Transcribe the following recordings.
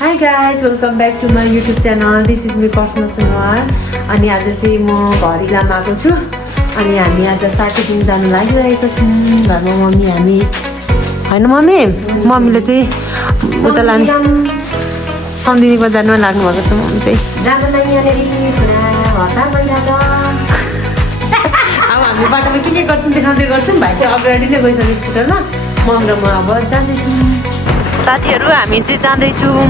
Hi guys, welcome back to my YouTube channel. This is me Prathna Sunoar. अनि आज चाहिँ म घर इलाम आएको छु अनि हामी आज साथीसँग जानु लागिरहेको छौँ घरमा हामी हैन मम्मीले चाहिँ उता लानु सन्दिनीको जानुमा लाग्नु भएको छ मम्मी चाहिँ जाँदैन यहाँनेरि पुरा हतार भइरहेको अब हामी बाटोमा के गर्छौँ देखाउँदै गर्छौँ भाइ चाहिँ अगाडि नै गइसक्यो स्कुटरमा मम र म अब जाँदैछौँ साथीहरू हामी चाहिँ जाँदैछौँ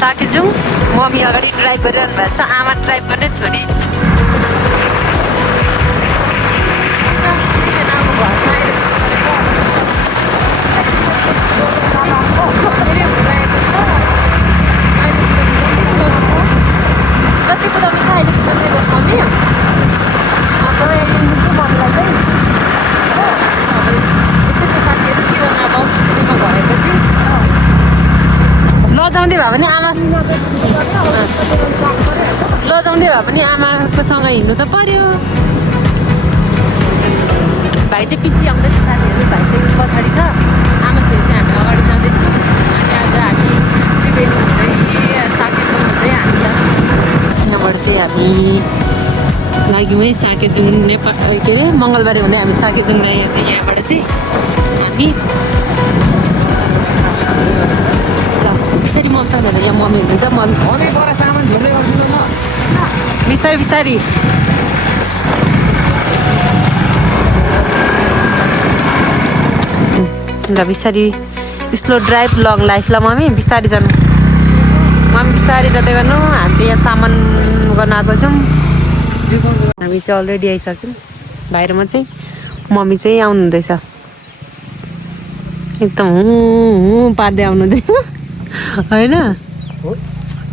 साथी जाउँ मम्मी अगाडि ड्राइभ गरिरहनु भएको छ आमा ड्राइभ गर्ने छोरी कति कुदाउने छ अहिले कुदाउँदै गर्छ मम्मी अब मम्मीलाई चाहिँ यस्तै छ साथीहरू के गर्नु अब स्कुटीमा घर आएपछि लजाउँदै भए पनि आमा लजाउँदै भए पनि आमाको सँग हिँड्नु त पर्यो भाइ चाहिँ पछि आउँदैछ साथीहरू भाइ चाहिँ पछाडि छ आमा छोरी चाहिँ हामी अगाडि जाँदैछौँ अनि आज हामी त्रिवेणी हुँदै साकेतुङ हुँदै हामी यहाँबाट चाहिँ हामी लाग्यौँ है साकेतुङ नेपाल के अरे मङ्गलबारे हुँदै हामी साकेतुङ लागेको चाहिँ यहाँबाट चाहिँ हामी बिस्तारी मम्मी भनेर यहाँ मम्मी हुनुहुन्छ बिस्तारी बिस्तारी ल बिस्तारी स्लो ड्राइभ लङ लाइफ ल मम्मी बिस्तारी जानु मम्मी बिस्तारी जाँदै गर्नु हामी चाहिँ यहाँ सामान गर्न आएको छौँ हामी चाहिँ अलरेडी आइसक्यौँ बाहिरमा चाहिँ मम्मी चाहिँ आउनु हुँदैछ एकदम हुँ पार्दै आउनु हुँदैन होइन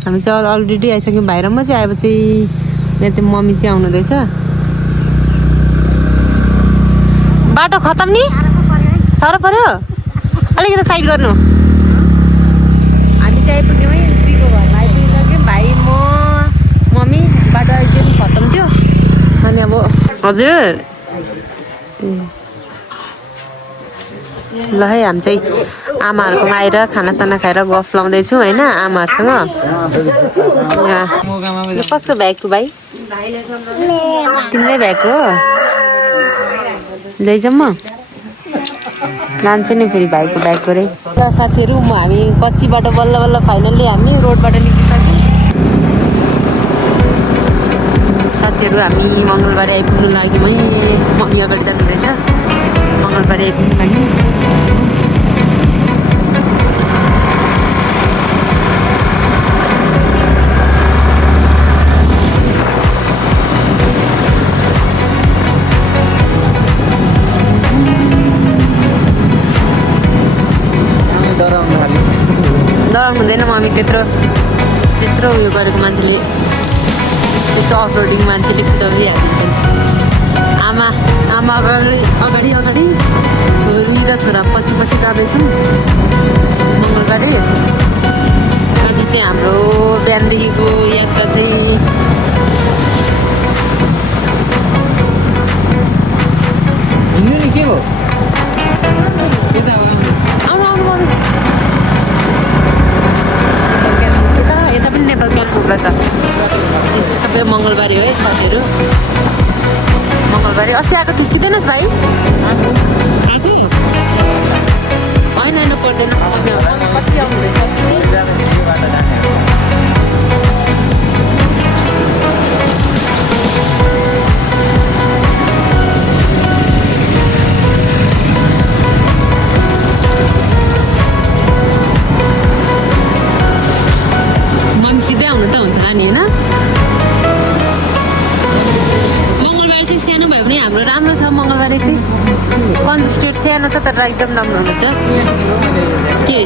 हामी चाहिँ अलरेडी आइसक्यौँ बाहिरमा चाहिँ आएपछि यहाँ चाहिँ मम्मी चाहिँ आउनु हुँदैछ बाटो खतम नि साह्रो पर्यो अलिकति साइड गर्नु हामी चाहिँ आइपुग्यौँ है दिदीको घरमा आइपुगिसक्यौँ भाइ म मम्मी बाटो एकदम खतम थियो अनि अब हजुर ल है हामी चाहिँ आमाहरूकोमा आएर खानासाना खाएर गफ लाउँदैछौँ होइन आमाहरूसँग कसको भ्याएको भाइ तिमीलाई भ्याएको हो लैजाउँ म लान्छु नि फेरि भाइको ब्याग गरे ल साथीहरू म हामी कच्चीबाट बल्ल बल्ल फाइनल्ली हामी रोडबाट निस्किसक्यौँ साथीहरू हामी मङ्गलबारे आइपुग्नु लाग्यौँ है मम्मी अगाडि जानुहुँदैछ मङ्गलबारे आइपुग्नु लाग्यौँ डराउनु हुँदैन मम्मी त्यत्रो उयो गरेको मान्छेले त्यस्तो अफरोडिङ मान्छेले कुदाउँदै हालिदिन्छ आमा अगाडि छोरी र छोरा पछि जाँदैछौँ मङ्गलबारे आज चाहिँ हाम्रो बिहानदेखिको यात्रा चाहिँ के हो यता पनि नेपाल कालिम्पोङ रहेछ यो चाहिँ सबै मङ्गलबारे हो है साथीहरू मङ्गलबारे अस्ति आएको थिइस् कि भाइ होइन पर्दैन कति आउनुहुँदैछ सिधै आउनु त हुन्छ नानी होइन मङ्गलबारे चाहिँ सानो भयो भने हाम्रो राम्रो छ मङ्गलबारे चाहिँ कन्जेस्टेड सानो छ तर एकदम राम्रो हुनेछ के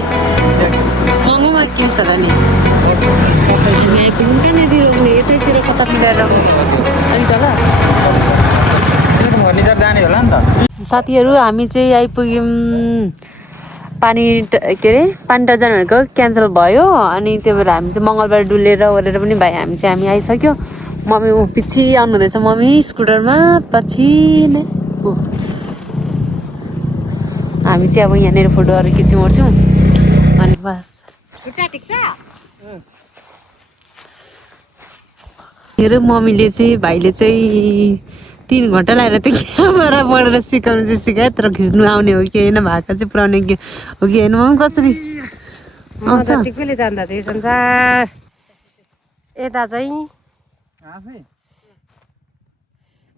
महँगोमा किन्छ त नि कहाँनिर यतैतिर कता मिलाएर साथीहरू हामी चाहिँ आइपुग्यौँ पानी के अरे पानी जानु भनेको क्यान्सल भयो अनि त्यही भएर हामी चाहिँ मङ्गलबार डुलेर ओरेर पनि भाइ हामी आइसक्यो मम्मी पछि आउनु हुँदैछ मम्मी स्कुटरमा पछि नै हामी चाहिँ अब यहाँनिर फोटोहरू खिच्नु ओर्छौँ अनि बस खुट्टा टिक्छ मेरो मम्मीले चाहिँ भाइले चाहिँ 3 घन्टा लगाएर त्यो क्यामेरा पढेर सिकाउनु चाहिँ सिकायो तर खिच्नु आउने हो कि होइन भाका चाहिँ पुऱ्याउने हो कि होइन मम्मी कसरी आउँछ कहिले जान्दा चाहिँ संसार यता चाहिँ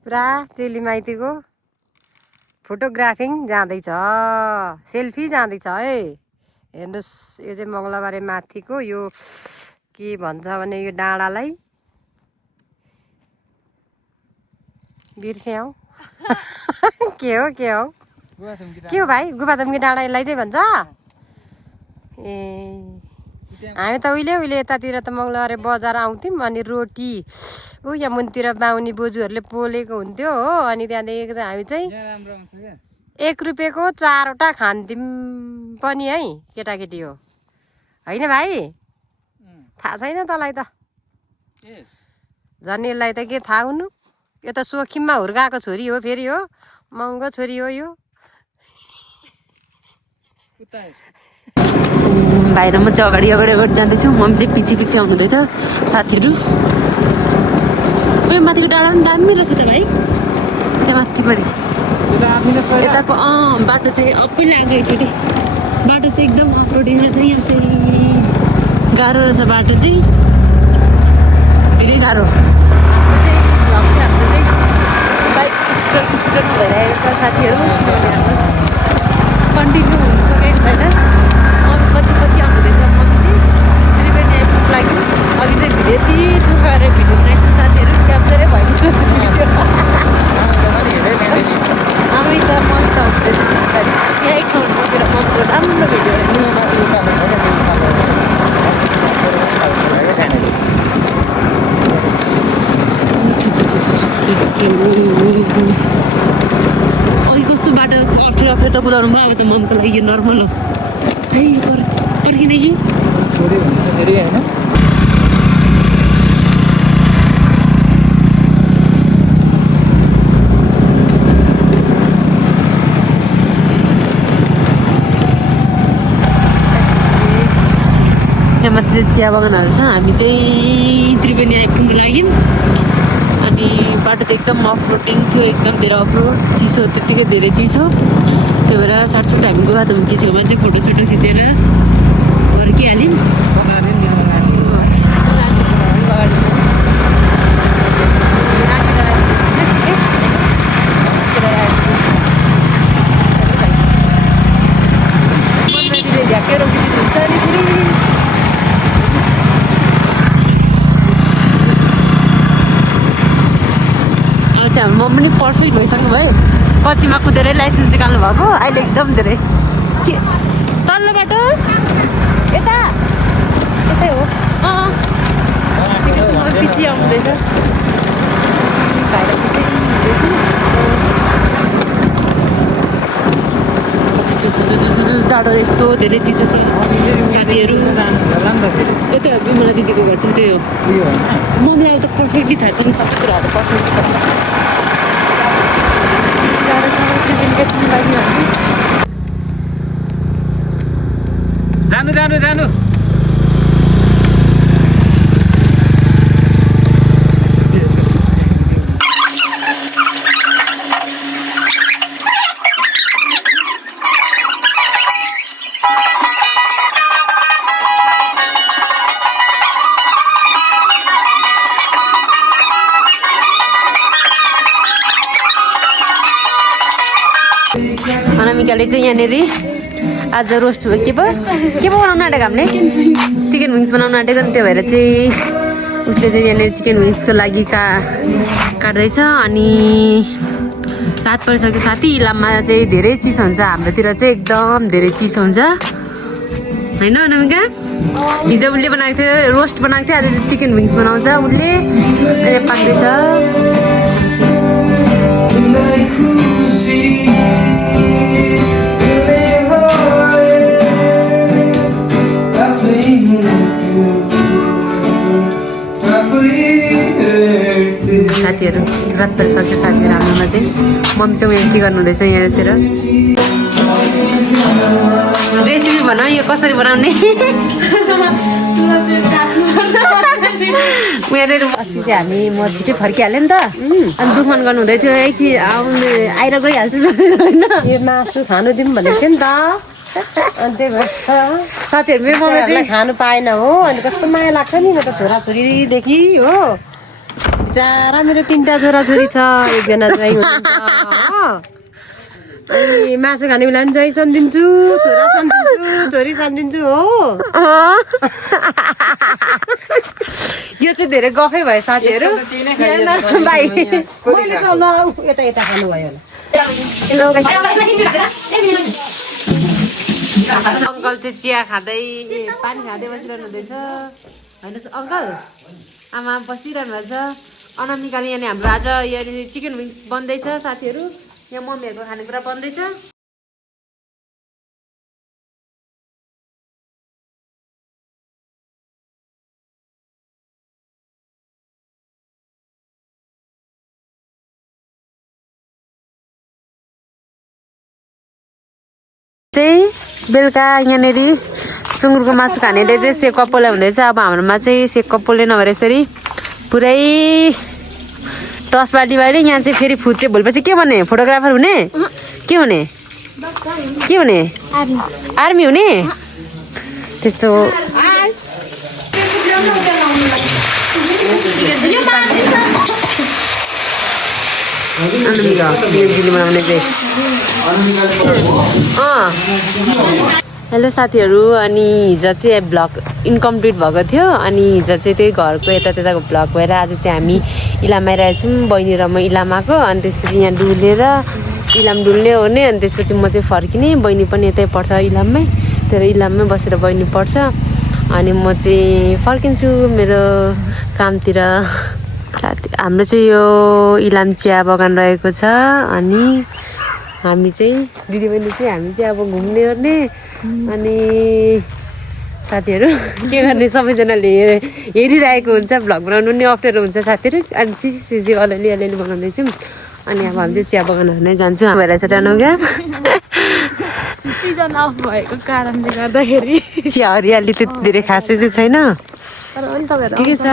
पुरा चेली माइतीको फोटोग्राफिङ जाँदैछ सेल्फी जाँदैछ है हेर्नुहोस् यो चाहिँ मङ्गलबारे माथिको यो के भन्छ भने यो डाँडालाई बिर्स्यौ के हो के हो भाइ गुफाथुम्की डाँडा यसलाई चाहिँ भन्छ ए हामी त उहिले यतातिर त मङ्गलबारे बजार आउँथ्यौँ अनि रोटी यहाँ मुनतिर बाहुनी बोजूहरूले पोलेको हुन्थ्यो हो अनि त्यहाँदेखि चाहिँ हामी चाहिँ 1 रुपियाँको 4वटा खान्थ्यौँ पनि है केटाकेटी हो होइन भाइ थाहा छैन तँलाई त झन् यसलाई त के थाहा हुनु यो त सोखिममा हुर्काएको छोरी हो फेरि हो महँगो छोरी हो यो बाहिर म चाहिँ अगाडि जाँदैछु मम्मी चाहिँ पछि आउनुहुँदैछ साथीहरू उयो माथिको डाँडा पनि दामी रहेछ त भाइ त्यहाँ माथि पनि यताको बाटो चाहिँ अप्पै लाग्छ एकचोटि बाटो चाहिँ एकदम अफरोडिङ रहेछ यहाँ चाहिँ गाह्रो रहेछ बाटो चाहिँ धेरै गाह्रो बाइक स्पिड भइरहेको छ साथीहरू कन्टिन्यू हुन सकेको छैन पछि आउनुहुँदैछ मम्मी चाहिँ फेरि पनि आइपुग्नु लागि अघि चाहिँ भिडियो यति दुःख गरेर भिडियो बनाएको साथीहरू क्याप्चरै भइदिनु हामी त मन त हुँदैछ यही ठाउँ बसेर मनको राम्रो भिडियो अघि कस्तो बाटो अप्ठ्यारो त कुदाउनु भयो अब त ममको लागि यो नर्मल हो है पर्खिन कि यहाँ माथि चाहिँ चिया बगानहरू छ हामी चाहिँ त्रिवेणी आइपुग्नु लाग्यौँ अनि बाटो चाहिँ एकदम अफरोडिङ थियो एकदम धेरै अफरोड चिसो त्यत्तिकै धेरै चिसो त्यही भएर साटसुट हामी गुफाथुम्की छेउमा चाहिँ फोटोसोटो खिचेर फर्किहाल्यौँ झ्याक्कै रोकिदिनु हुन्छ अनि फेरि म पनि पर्फेक्ट भइसक्नु भयो पछिमा कुदेरै लाइसेन्स निकाल्नु भएको अहिले एकदम धेरै के तल्लो बाटो यता यतै हो पछि आउँदैछ जाडो यस्तो धेरै चिसो छ साथीहरू यतै हो मलाई दिदीको घर चाहिँ त्यही हो मम्मीलाई अब त पर्फेक्टली थाहा छ नि सबै कुराहरू पर्फेक्ट जानु अनामिकाले चाहिँ यहाँनिर आज रोस्ट के पो बनाउनु आँटेको हामीले चिकन विङ्स बनाउनु आँटेको नि त्यो भएर चाहिँ उसले चाहिँ यहाँनिर चिकन विङ्सको लागि काट्दैछ अनि रात परिसक्यो साथी इलाममा चाहिँ धेरै चिसो हुन्छ हाम्रोतिर चाहिँ एकदम धेरै चिसो हुन्छ होइन अनामिका हिजो उसले बनाएको थियो रोस्ट बनाएको थियो आज चाहिँ चिकन विङ्स बनाउँछ उसले पाक्दैछ साथीहरू रात परिसक्यो साथीहरू हाम्रोमा चाहिँ मम्मी चाहिँ उयो के गर्नु हुँदैछ यहाँ बसेर रेसिपी भन यो कसरी बनाउने अस्ति चाहिँ म छिटै फर्किहालेँ नि त अनि दुखन गर्नु हुँदै थियो एकछिन आउनु आएर गइहाल्छु होइन यो मासु खानु दिउँ भनेको थियो नि त अनि त्यही भएर साथीहरू मेरो मम्मी चाहिँ खानु पाएन हो अनि कस्तो माया लाग्छ नि म त छोराछोरीदेखि हो बिचरा मेरो 3टा छोराछोरी छ एकजना ज्वाइँ हुनुहुन्छ हो अनि मासु खाने बेला पनि ज्वाइँ सम्झिन्छु छोरा सम्झिन्छु छोरी सम्झिन्छु हो यो चाहिँ धेरै गफै भयो साथीहरू भाइ मैले त ल यता यता खानु भयो अङ्कल चाहिँ चिया खाँदै पानी खाँदै बसिरहनु हुँदैछ होइन अङ्कल आमा बसिरहनु भएको छ अनामिकाले यहाँनिर हाम्रो आज यहाँनिर चिकन विङ्स बन्दैछ साथीहरू यहाँ मम्मीहरूको खानेकुरा बन्दैछ चाहिँ बेलुका यहाँनिर सुँगुरको मासु खानेले चाहिँ सेक कप्पोले हुँदैछ अब हाम्रोमा चाहिँ सेक कप्पोले नभएर यसरी पुरै टस बाली यहाँ चाहिँ फेरि फुड चाहिँ भोलिपछि के भन्ने फोटोग्राफर हुने के हुने के हुने आर्मी हुने त्यस्तो बनाउने चाहिँ हेलो साथीहरू अनि हिजो चाहिँ भ्लग इन्कम्प्लिट भएको थियो अनि हिजो चाहिँ त्यही घरको यता त्यताको भ्लग भएर आज चाहिँ हामी इलाम आइरहेछौँ बहिनी र म इलाम आएको अनि त्यसपछि यहाँ डुलेर इलाम डुल्ने हो नि अनि त्यसपछि म चाहिँ फर्किने बहिनी पनि यतै पर्छ इलाममै तर इलाममै बसेर बहिनी पर्छ अनि म चाहिँ फर्किन्छु मेरो कामतिर साथी हाम्रो चाहिँ यो इलाम चिया बगान रहेको छ अनि हामी चाहिँ दिदीबहिनी चाहिँ हामी चाहिँ अब घुम्ने गर्ने अनि साथीहरू के गर्ने सबैजनाले हेरिरहेको हुन्छ भ्लग बनाउनु नि अप्ठ्यारो हुन्छ साथीहरू अनि चिज अलिअलि अलिअलि बनाउँदैछौँ अनि अब हामी चाहिँ चिया बगानहरू नै जान्छौँ भएर चाहिँ जानु क्या सिजन अफ भएको कारणले गर्दाखेरि चिया हरियाली त्यति धेरै खासै चाहिँ छैन ठिकै छ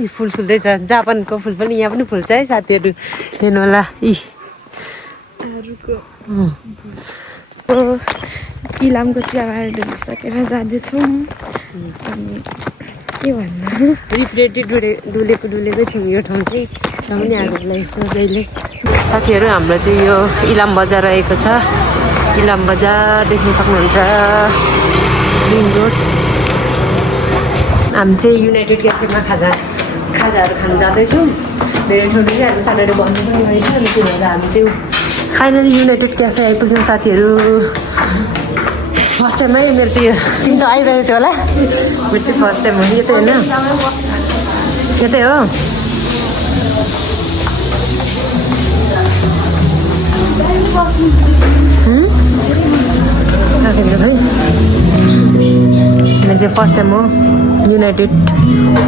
यी फुल फुल्दैछ जापानको फुल पनि यहाँ पनि फुल्छ है साथीहरू हेर्नु होला यी इलामको चिया बार ढुलिसकेर जाँदैछौँ अनि के भन्नु रिप्रेटी डुलेकै थियौँ यो ठाउँ चाहिँ पनि हामीलाई यसो जहिले साथीहरू हाम्रो चाहिँ यो इलाम बजार रहेको छ इलाम बजार देख्न सक्नुहुन्छ मेन रोड हामी चाहिँ युनाइटेड क्याफेमा खाजाहरू खानु जाँदैछौँ धेरै ठुलो चाहिँ आज स्याटरडे बन्द पनि रहेछ अनि त्यो भएर हामी चाहिँ फाइनली युनाइटेड क्याफे आइपुग्यौँ साथीहरू फर्स्ट टाइममै मेरो चाहिँ तिमी त आइरहेको थियो होला मेरो चाहिँ फर्स्ट टाइम हो यतै होइन यतै हो मेरो चाहिँ फर्स्ट टाइम हो युनाइटेड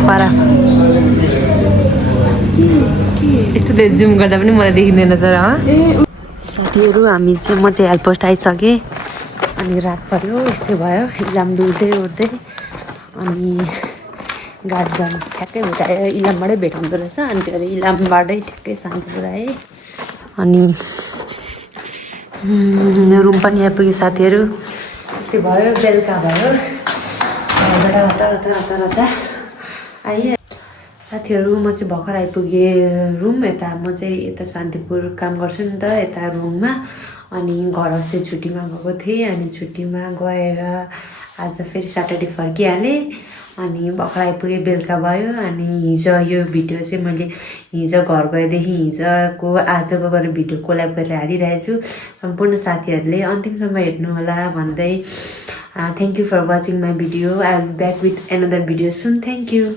पारा यस्तो जुम गर्दा पनि मलाई देखिँदैन तर साथीहरू हामी चाहिँ म चाहिँ हेल्प पोस्ट आइसकेँ अनि रात पऱ्यो यस्तै भयो इलाम डुल्दै उठ्दै अनि गाडी जानु ठ्याक्कै भेटायो इलामबाटै भेटाउँदो रहेछ अनि त्यो इलामबाटै ठ्याक्कै शान्तिपुर आएँ अनि रुम पनि आइपुग्यो साथीहरू यस्तै भयो बेलुका भयो हतार आइए साथीहरू म चाहिँ भर्खर आइपुगेँ रुम यता म चाहिँ यता शान्तिपुर काम गर्छु नि त यता रुममा अनि घर अस्ति छुट्टीमा गएको थिएँ अनि छुट्टीमा गएर आज फेरि स्याटरडे फर्किहालेँ अनि भर्खर आइपुगेँ बेलुका भयो अनि हिजो यो भिडियो चाहिँ मैले हिजो घर गएदेखि हिजोको आजको गरेर भिडियो कोल्याब गरेर हालिरहेको छु सम्पूर्ण साथीहरूले अन्तिमसम्म हेर्नु होला भन्दै thank you for watching my video I will be back with another video soon thank you